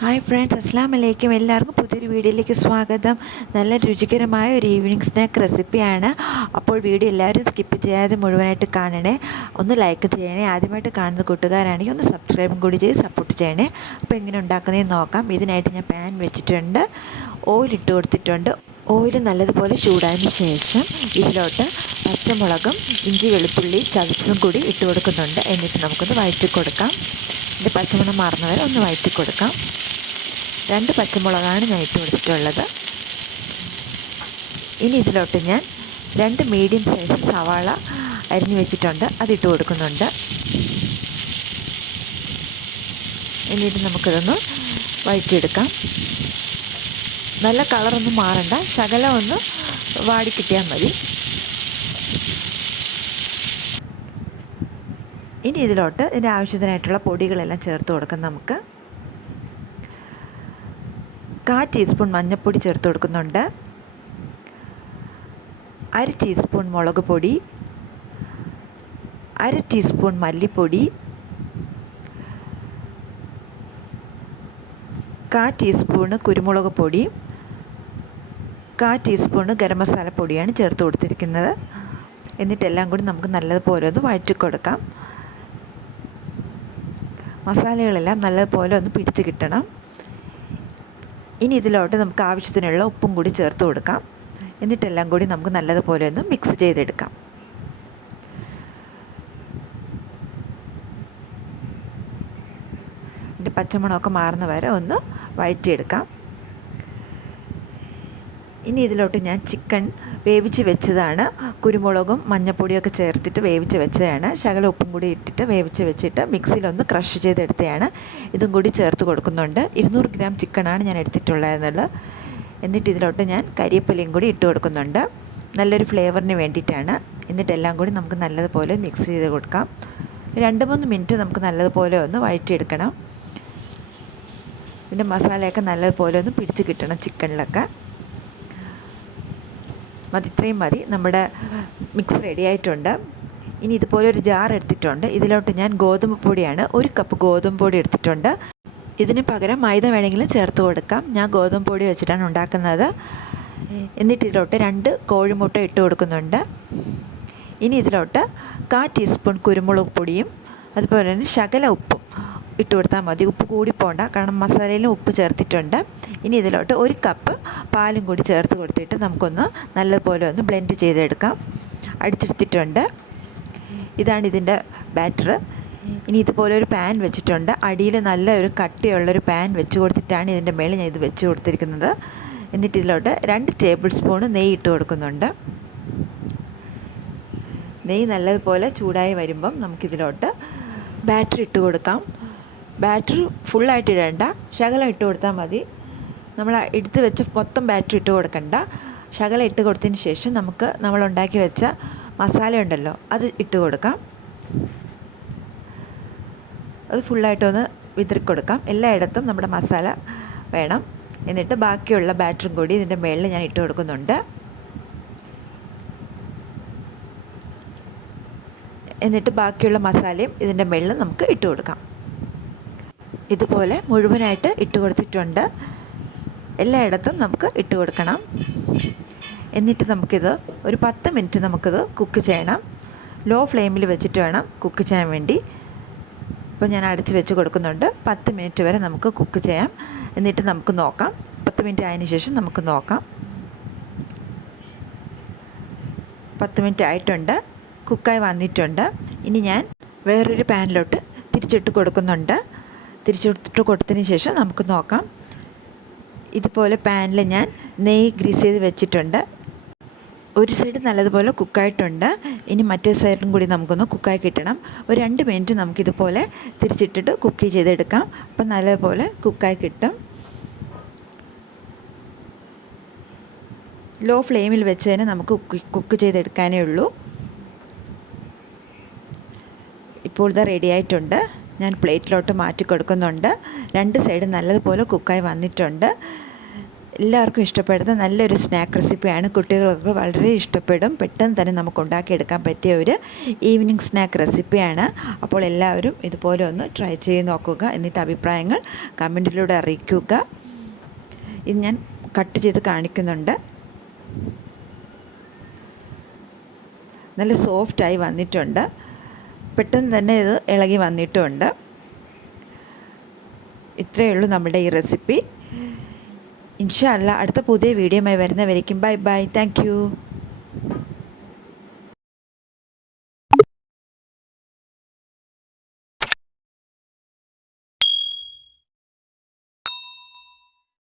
Hi friends അസ്സാം വലൈക്കും എല്ലാവർക്കും പുതിയൊരു വീഡിയോയിലേക്ക് സ്വാഗതം. നല്ല രുചികരമായ ഒരു ഈവനിങ് സ്നാക്ക് റെസിപ്പിയാണ് അപ്പോൾ വീഡിയോ എല്ലാവരും സ്കിപ്പ് ചെയ്യാതെ മുഴുവനായിട്ട് കാണണേ. ഒന്ന് ലൈക്ക് ചെയ്യണേ. ആദ്യമായിട്ട് കാണുന്ന കൂട്ടുകാരാണെങ്കിൽ ഒന്ന് സബ്സ്ക്രൈബും കൂടി ചെയ്ത് സപ്പോർട്ട് ചെയ്യണേ. അപ്പോൾ എങ്ങനെ ഉണ്ടാക്കുന്നതെന്ന് നോക്കാം. ഇതിനായിട്ട് ഞാൻ പാൻ വെച്ചിട്ടുണ്ട്. ഓയിൽ ഇട്ട് കൊടുത്തിട്ടുണ്ട്. ഓയിൽ നല്ലതുപോലെ ചൂടായതിന് ശേഷം ഇതിലോട്ട് പച്ചമുളകും ഇഞ്ചി വെളുത്തുള്ളി ചതച്ചതും കൂടി ഇട്ട് കൊടുക്കുന്നുണ്ട്. എന്നിട്ട് നമുക്കൊന്ന് വഴറ്റി കൊടുക്കാം. ഇത് പച്ചമണം മാറുന്നവരെ ഒന്ന് വഴറ്റി കൊടുക്കാം. രണ്ട് പച്ചമുളകാണ് ഞാൻ ഇട്ട് കൊടുത്തിട്ടുള്ളത്. ഇനി ഇതിലോട്ട് ഞാൻ രണ്ട് മീഡിയം സൈസ് സവാള അരിഞ്ഞു വെച്ചിട്ടുണ്ട്. അതിട്ട് കൊടുക്കുന്നുണ്ട്. എന്നിട്ട് നമുക്കിതൊന്ന് വഴറ്റിയെടുക്കാം. നല്ല കളറൊന്നും മാറണ്ട. ശകലം ഒന്ന് വാടിക്കിട്ടിയാൽ മതി. ഇനി ഇതിലോട്ട് ഇതിന്റെ ആവശ്യത്തിനായിട്ടുള്ള പൊടികളെല്ലാം ചേർത്ത് കൊടുക്കാം നമുക്ക്. കാ ടീസ്പൂൺ മഞ്ഞൾപ്പൊടി ചേർത്ത് കൊടുക്കുന്നുണ്ട്. അര ടീസ്പൂൺ മുളക് പൊടി. അര ടീസ്പൂൺ മല്ലിപ്പൊടി. കാ ടീസ്പൂണ് കുരുമുളക് പൊടി. കാ ടീസ്പൂണ് ഗരം മസാല പൊടിയാണ് ചേർത്ത് കൊടുത്തിരിക്കുന്നത്. എന്നിട്ടെല്ലാം കൂടി നമുക്ക് നല്ലതുപോലെ ഒന്ന് വഴറ്റി കൊടുക്കാം. മസാലകളെല്ലാം നല്ലതുപോലെ ഒന്ന് പിടിച്ച് കിട്ടണം. ഇനി ഇതിലോട്ട് നമുക്ക് ആവശ്യത്തിനുള്ള ഉപ്പും കൂടി ചേർത്ത് കൊടുക്കാം. എന്നിട്ടെല്ലാം കൂടി നമുക്ക് നല്ലതുപോലെ ഒന്ന് മിക്സ് ചെയ്തെടുക്കാം. ഇതിന്റെ പച്ചമണമൊക്കെ മാറുന്ന വരെ ഒന്ന് വഴറ്റിയെടുക്കാം. ഇനി ഇതിലോട്ട് ഞാൻ ചിക്കൻ വേവിച്ച് വെച്ചതാണ്. കുരുമുളകും മഞ്ഞപ്പൊടിയൊക്കെ ചേർത്തിട്ട് വേവിച്ച് വെച്ചതാണ്. ശകല ഉപ്പും കൂടി ഇട്ടിട്ട് വേവിച്ച് വെച്ചിട്ട് മിക്സിയിലൊന്ന് ക്രഷ് ചെയ്തെടുത്തതാണ്. ഇതും കൂടി ചേർത്ത് കൊടുക്കുന്നുണ്ട്. ഇരുന്നൂറ് ഗ്രാം ചിക്കനാണ് ഞാൻ എടുത്തിട്ടുള്ളതെന്നുള്ളത് എന്നിട്ട് ഇതിലോട്ട് ഞാൻ കരിയപ്പലയും കൂടി ഇട്ട് കൊടുക്കുന്നുണ്ട്. നല്ലൊരു ഫ്ലേവറിന് വേണ്ടിയിട്ടാണ്. എന്നിട്ടെല്ലാം കൂടി നമുക്ക് നല്ലതുപോലെ മിക്സ് ചെയ്ത് കൊടുക്കാം. രണ്ട് മൂന്ന് മിനിറ്റ് നമുക്ക് നല്ലതുപോലെ ഒന്ന് വഴറ്റിയെടുക്കണം. ഇതിന്റെ മസാലയൊക്കെ നല്ലതുപോലെ ഒന്ന് പിടിച്ച് കിട്ടണം ചിക്കനിലൊക്കെ. മതി ഇത്രയും മതി. നമ്മുടെ മിക്സ് റെഡി ആയിട്ടുണ്ട്. ഇനി ഇതുപോലെ ഒരു ജാർ എടുത്തിട്ടുണ്ട്. ഇതിലോട്ട് ഞാൻ ഗോതമ്പ് പൊടിയാണ് ഒരു കപ്പ് ഗോതമ്പ് പൊടി എടുത്തിട്ടുണ്ട്. ഇതിന് പകരം മൈദ വേണമെങ്കിലും ചേർത്ത് കൊടുക്കാം. ഞാൻ ഗോതമ്പ് പൊടി വെച്ചിട്ടാണ് ഉണ്ടാക്കുന്നത്. എന്നിട്ട് ഇതിലോട്ട് രണ്ട് കോഴിമുട്ട ഇട്ട് കൊടുക്കുന്നുണ്ട്. ഇനി ഇതിലോട്ട് കാ ടീസ്പൂൺ കുരുമുളക് പൊടിയും അതുപോലെ തന്നെ ശകല ഉപ്പും ഇട്ട് കൊടുത്താൽ മതി. ഉപ്പ് കൂടി പോകണ്ട കാരണം മസാലയിലും ഉപ്പ് ചേർത്തിട്ടുണ്ട്. ഇനി ഇതിലോട്ട് ഒരു കപ്പ് പാലും കൂടി ചേർത്ത് കൊടുത്തിട്ട് നമുക്കൊന്ന് നല്ലപോലെ ഒന്ന് ബ്ലെൻഡ് ചെയ്തെടുക്കാം. അടിച്ചെടുത്തിട്ടുണ്ട്. ഇതാണ് ഇതിന്റെ ബാറ്റർ. ഇനി ഇതുപോലെ ഒരു പാൻ വെച്ചിട്ടുണ്ട്. അടിയിൽ നല്ല ഒരു കട്ടിയുള്ളൊരു പാൻ വെച്ച് കൊടുത്തിട്ടാണ് ഇതിന്റെ മേളിൽ ഞാൻ ഇത് വെച്ച് കൊടുത്തിരിക്കുന്നത്. എന്നിട്ട് ഇതിലോട്ട് രണ്ട് ടേബിൾ സ്പൂണ് നെയ്യ് ഇട്ട് കൊടുക്കുന്നുണ്ട്. നെയ്യ് നല്ലതുപോലെ ചൂടായി വരുമ്പം നമുക്കിതിലോട്ട് ബാറ്ററി ഇട്ട് കൊടുക്കാം. ബാറ്ററി ഫുള്ളായിട്ട് ഇടേണ്ട. ശകലം ഇട്ട് കൊടുത്താൽ മതി. നമ്മൾ എടുത്ത് വെച്ച മൊത്തം ബാറ്ററി ഇട്ട് കൊടുക്കണ്ട. ശകലം ഇട്ട് കൊടുത്തതിന് ശേഷം നമുക്ക് നമ്മൾ ഉണ്ടാക്കി വെച്ച മസാല ഉണ്ടല്ലോ അത് ഇട്ട് കൊടുക്കാം. അത് ഫുള്ളായിട്ടൊന്ന് വിതറി കൊടുക്കാം. എല്ലായിടത്തും നമ്മുടെ മസാല വേണം. എന്നിട്ട് ബാക്കിയുള്ള ബാറ്ററും കൂടി ഇതിന്റെ മേളിൽ ഞാൻ ഇട്ട് കൊടുക്കുന്നുണ്ട്. എന്നിട്ട് ബാക്കിയുള്ള മസാലയും ഇതിന്റെ മേളിൽ നമുക്ക് ഇട്ട് കൊടുക്കാം. ഇതുപോലെ മുഴുവനായിട്ട് ഇട്ട് കൊടുത്തിട്ടുണ്ട്. എല്ലായിടത്തും നമുക്ക് ഇട്ട് കൊടുക്കണം. എന്നിട്ട് നമുക്കിത് ഒരു പത്ത് മിനിറ്റ് നമുക്കിത് കുക്ക് ചെയ്യണം. ലോ ഫ്ലെയിമിൽ വെച്ചിട്ട് വേണം കുക്ക് ചെയ്യാൻ വേണ്ടി. ഇപ്പോൾ ഞാൻ അടച്ച് വെച്ച് കൊടുക്കുന്നുണ്ട്. പത്ത് മിനിറ്റ് വരെ നമുക്ക് കുക്ക് ചെയ്യാം. എന്നിട്ട് നമുക്ക് നോക്കാം. പത്ത് മിനിറ്റ് ആയതിനു ശേഷം നമുക്ക് നോക്കാം. പത്ത് മിനിറ്റ് ആയിട്ടുണ്ട്. കുക്കായി വന്നിട്ടുണ്ട്. ഇനി ഞാൻ വേറൊരു പാനിലോട്ട് തിരിച്ചിട്ട് കൊടുക്കുന്നുണ്ട്. തിരിച്ചിട്ട് കൊടുത്തതിന് ശേഷം നമുക്ക് നോക്കാം. ഇതുപോലെ പാനിൽ ഞാൻ നെയ്യ് ഗ്രീസ് ചെയ്ത് വെച്ചിട്ടുണ്ട്. ഒരു സൈഡ് നല്ലതുപോലെ കുക്കായിട്ടുണ്ട്. ഇനി മറ്റേ സൈഡും കൂടി നമുക്കൊന്ന് കുക്കായി കിട്ടണം. ഒരു രണ്ട് മിനിറ്റ് നമുക്കിതുപോലെ തിരിച്ചിട്ടിട്ട് കുക്ക് ചെയ്തെടുക്കാം. അപ്പം നല്ലതുപോലെ കുക്കായി കിട്ടും. ലോ ഫ്ലെയിമിൽ വെച്ച് തന്നെ നമുക്ക് കുക്ക് ചെയ്തെടുക്കാനേ ഉള്ളൂ. ഇപ്പോൾ ഇത് റെഡി ആയിട്ടുണ്ട്. ഞാൻ പ്ലേറ്റിലോട്ട് മാറ്റി കൊടുക്കുന്നുണ്ട്. രണ്ട് സൈഡ് നല്ലതുപോലെ കുക്കായി വന്നിട്ടുണ്ട്. എല്ലാവർക്കും ഇഷ്ടപ്പെടുന്ന നല്ലൊരു സ്നാക്ക് റെസിപ്പിയാണ് കുട്ടികൾക്ക് വളരെ ഇഷ്ടപ്പെടും. പെട്ടെന്ന് തന്നെ നമുക്ക് ഉണ്ടാക്കിയെടുക്കാൻ പറ്റിയ ഒരു ഈവനിങ് സ്നാക്ക് റെസിപ്പിയാണ് അപ്പോൾ എല്ലാവരും ഇതുപോലെ ഒന്ന് ട്രൈ ചെയ്ത് നോക്കുക എന്നിട്ട് അഭിപ്രായങ്ങൾ കമന്റിലൂടെ അറിയിക്കുക. ഇത് ഞാൻ കട്ട് ചെയ്ത് കാണിക്കുന്നുണ്ട്. നല്ല സോഫ്റ്റായി വന്നിട്ടുണ്ട്. പെട്ടെന്ന് തന്നെ ഇത് ഇളകി വന്നിട്ടുമുണ്ട് ഇത്രയേ ഉള്ളൂ നമ്മുടെ ഈ റെസിപ്പി. ഇൻഷാ അല്ല അടുത്ത പുതിയ വീഡിയോയുമായി വരുന്നവരേക്കും ബൈ ബൈ. താങ്ക്